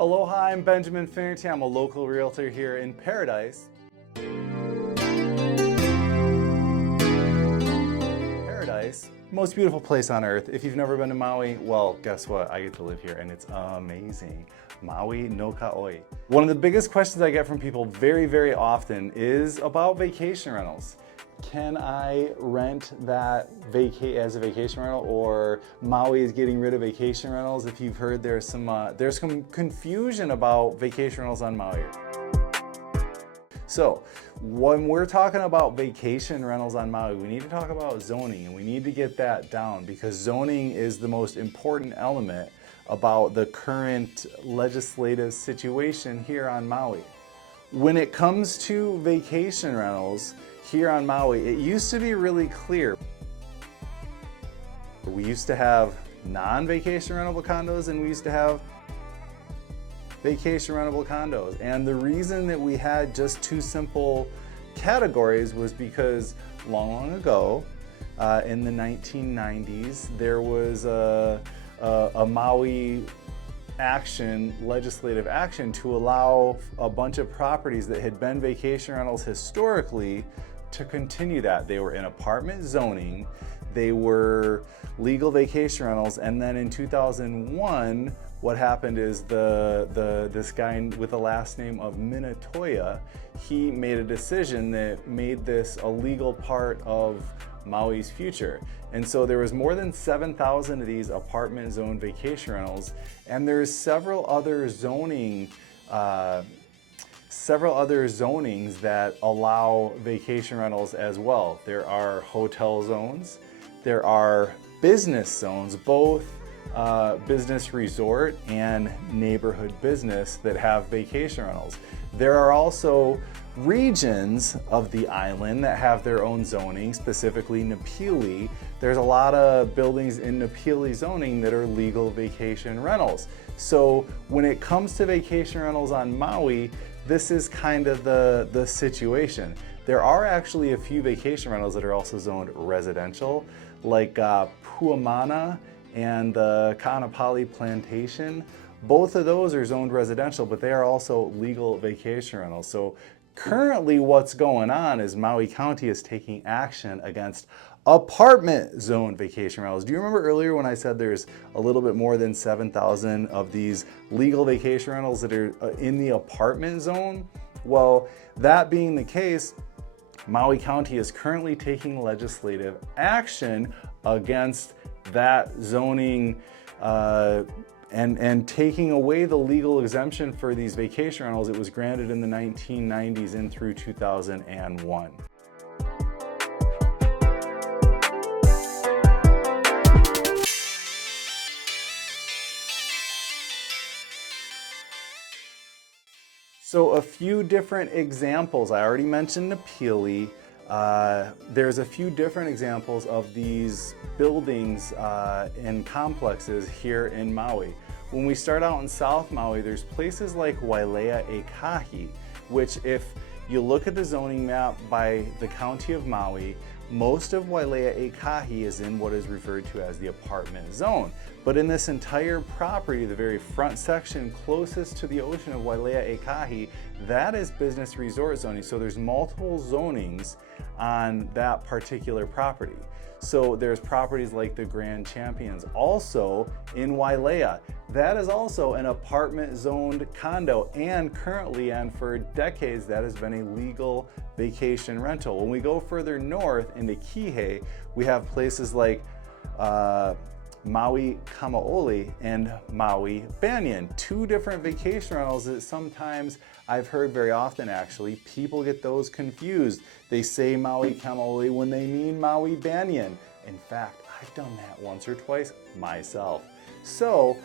Aloha, I'm Benjamin Finnerty. I'm a local realtor here in Paradise. Paradise, most beautiful place on earth. If you've never been to Maui, well, guess what? I get to live here and it's amazing. Maui no Ka'oi. One of the biggest questions I get from people very, very often is about vacation rentals. Can I rent that as a vacation rental, or Maui is getting rid of vacation rentals? If you've heard, there's some confusion about vacation rentals on Maui. So when we're talking about vacation rentals on Maui, we need to talk about zoning, and we need to get that down because zoning is the most important element about the current legislative situation here on Maui. When it comes to vacation rentals here on Maui, it used to be really clear. We used to have non-vacation rentable condos and we used to have vacation rentable condos. And the reason that we had just two simple categories was because long ago, in the 1990s, there was a Maui legislative action to allow a bunch of properties that had been vacation rentals historically to continue that. They were in apartment zoning, they were legal vacation rentals, and then in 2001, what happened is this guy with the last name of Minatoya, he made a decision that made this a legal part of Maui's future. And so there was more than 7,000 of these apartment zone vacation rentals, and there's several other zonings that allow vacation rentals as well. There are hotel zones, there are business zones, both business resort and neighborhood business that have vacation rentals. There are also regions of the island that have their own zoning, specifically Napili. There's a lot of buildings in Napili zoning that are legal vacation rentals. So when it comes to vacation rentals on Maui, this is kind of the situation. There are actually a few vacation rentals that are also zoned residential, like Puamana and the Kaanapali plantation. Both of those are zoned residential, but they are also legal vacation rentals. So currently what's going on is Maui County is taking action against apartment zone vacation rentals. Do you remember earlier when I said there's a little bit more than 7,000 of these legal vacation rentals that are in the apartment zone? Well, that being the case, Maui County is currently taking legislative action against that zoning and taking away the legal exemption for these vacation rentals. It was granted in the 1990s and through 2001. So a few different examples. I already mentioned Napili. There's a few different examples of these buildings and complexes here in Maui. When we start out in South Maui, there's places like Wailea Ekahi, which if you look at the zoning map by the County of Maui, most of Wailea Ekahi is in what is referred to as the apartment zone. But in this entire property, the very front section closest to the ocean of Wailea Ekahi, that is business resort zoning. So there's multiple zonings on that particular property. So there's properties like the Grand Champions also in Wailea. That is also an apartment zoned condo, and currently and for decades that has been a legal vacation rental. When we go further north into Kihei, we have places like Maui Kamaole and Maui Banyan, two different vacation rentals that sometimes I've heard very often actually, people get those confused. They say Maui Kamaole when they mean Maui Banyan. In fact, I've done that once or twice myself. So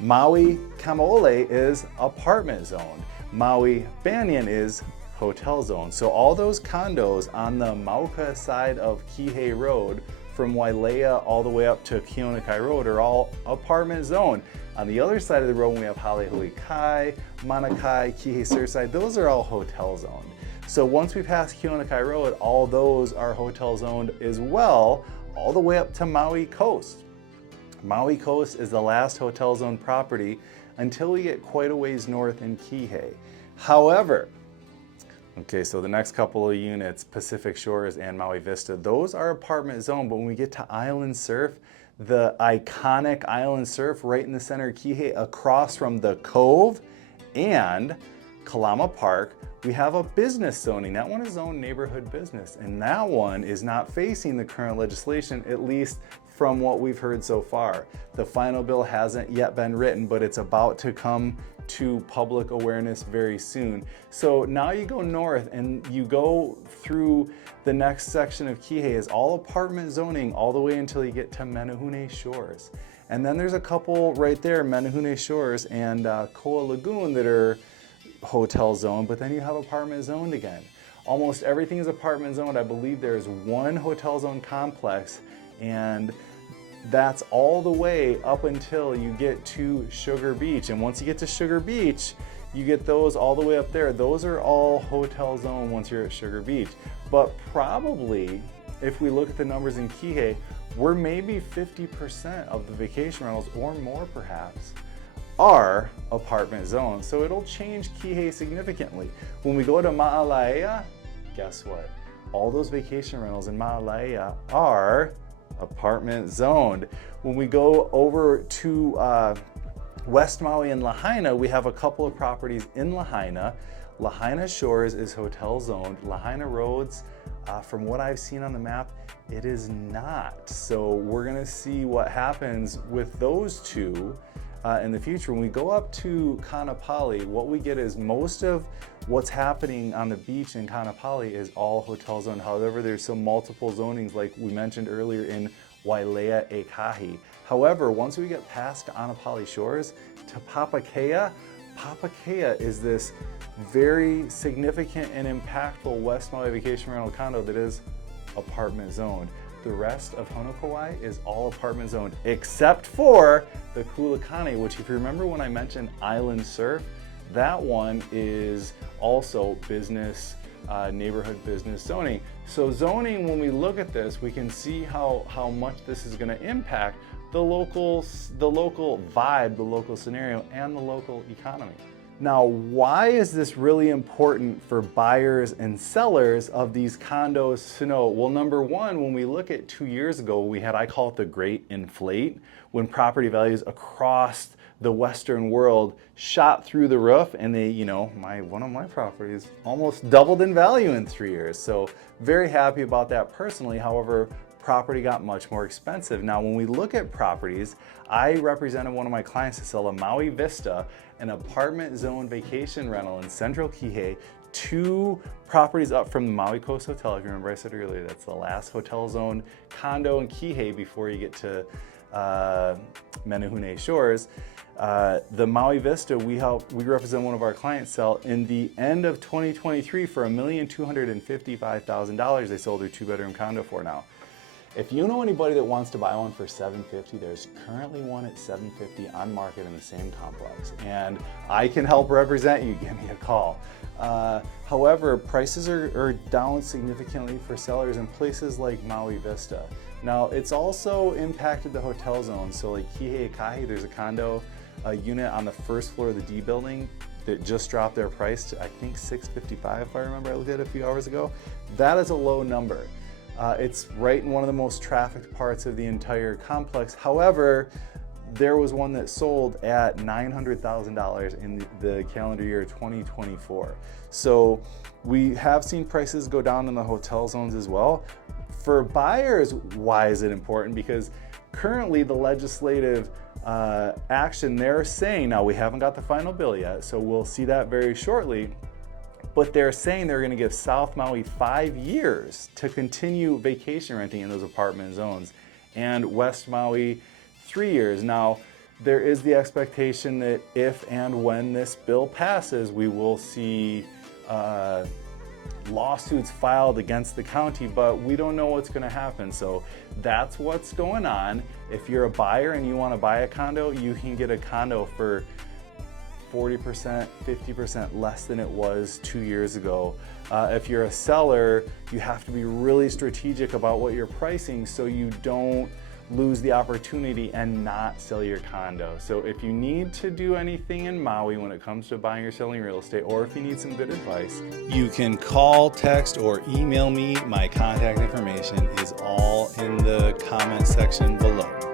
Maui Kamaole is apartment zone. Maui Banyan is hotel zone. So all those condos on the Mauka side of Kihei Road from Wailea all the way up to Keonakai Road are all apartment zone. On the other side of the road, we have Halehui Kai, Manakai, Kihei Surfside. Those are all hotel zoned. So once we pass Keonakai Road, all those are hotel zoned as well, all the way up to Maui Coast. Maui Coast is the last hotel zone property until we get quite a ways north in Kihei. However, okay, so the next couple of units, Pacific Shores and Maui Vista, those are apartment zone, but when we get to Island Surf, the iconic Island Surf right in the center of Kihei across from the Cove and Kalama Park, we have a business zoning. That one is zoned neighborhood business, and that one is not facing the current legislation, at least from what we've heard so far. The final bill hasn't yet been written, but it's about to come to public awareness very soon. So now you go north and you go through the next section of Kihei is all apartment zoning all the way until you get to Menehune Shores. And then there's a couple right there, Menehune Shores and Koa Lagoon, that are hotel zone, but then you have apartment zoned again. Almost everything is apartment zoned. I believe there's one hotel zone complex, and that's all the way up until you get to Sugar Beach. And once you get to Sugar Beach, you get those all the way up there. Those are all hotel zone once you're at Sugar Beach. But probably, if we look at the numbers in Kihei, we're maybe 50% of the vacation rentals, or more perhaps, are apartment zones. So it'll change Kihei significantly. When we go to Maalaea, guess what? All those vacation rentals in Maalaea are apartment zoned. When we go over to West Maui and Lahaina, we have a couple of properties in Lahaina. Lahaina Shores is hotel zoned. Lahaina Roads, from what I've seen on the map, it is not. So we're gonna see what happens with those two in the future. When we go up to Kaanapali, what we get is most of what's happening on the beach in Kaanapali is all hotel zone. However, there's some multiple zonings like we mentioned earlier in Wailea Ekahi. However, once we get past Kaanapali Shores to Papakea, Papakea is this very significant and impactful West Maui vacation rental condo that is apartment zoned. The rest of Honokowai is all apartment zoned, except for the Kulakane, which, if you remember when I mentioned Island Surf, that one is also business, neighborhood business zoning. So zoning, when we look at this, we can see how much this is gonna impact the local vibe, the local scenario, and the local economy. Now, why is this really important for buyers and sellers of these condos to know? Well, number one, when we look at 2 years ago, we had, I call it the great inflate, when property values across the Western world shot through the roof, and they, one of my properties almost doubled in value in 3 years. So very happy about that personally. However, property got much more expensive. Now, when we look at properties, I represented one of my clients to sell a Maui Vista, an apartment zone vacation rental in central Kihei, 2 properties up from the Maui Coast Hotel. If you remember, I said earlier, that's the last hotel zone condo in Kihei before you get to Menehune Shores. The Maui Vista, we represent one of our clients sell in the end of 2023 for $1,255,000. They sold their 2-bedroom condo for now. If you know anybody that wants to buy one for $750,000, there's currently one at $750,000 on market in the same complex, and I can help represent you. Give me a call. However, prices are down significantly for sellers in places like Maui Vista. Now, it's also impacted the hotel zone. So like Kihei Akahi, there's a condo unit on the first floor of the D building that just dropped their price to, I think, $655,000, if I remember. I looked at it a few hours ago. That is a low number. It's right in one of the most trafficked parts of the entire complex. However, there was one that sold at $900,000 in the calendar year 2024. So we have seen prices go down in the hotel zones as well. For buyers, why is it important? Because currently the legislative action, they're saying, now we haven't got the final bill yet, so we'll see that very shortly, but they're saying they're gonna give South Maui 5 years to continue vacation renting in those apartment zones, and West Maui 3 years. Now, there is the expectation that if and when this bill passes, we will see lawsuits filed against the county, but we don't know what's gonna happen. So that's what's going on. If you're a buyer and you wanna buy a condo, you can get a condo for 40%, 50% less than it was 2 years ago. If you're a seller, you have to be really strategic about what you're pricing so you don't lose the opportunity and not sell your condo. So if you need to do anything in Maui when it comes to buying or selling real estate, or if you need some good advice, you can call, text, or email me. My contact information is all in the comment section below.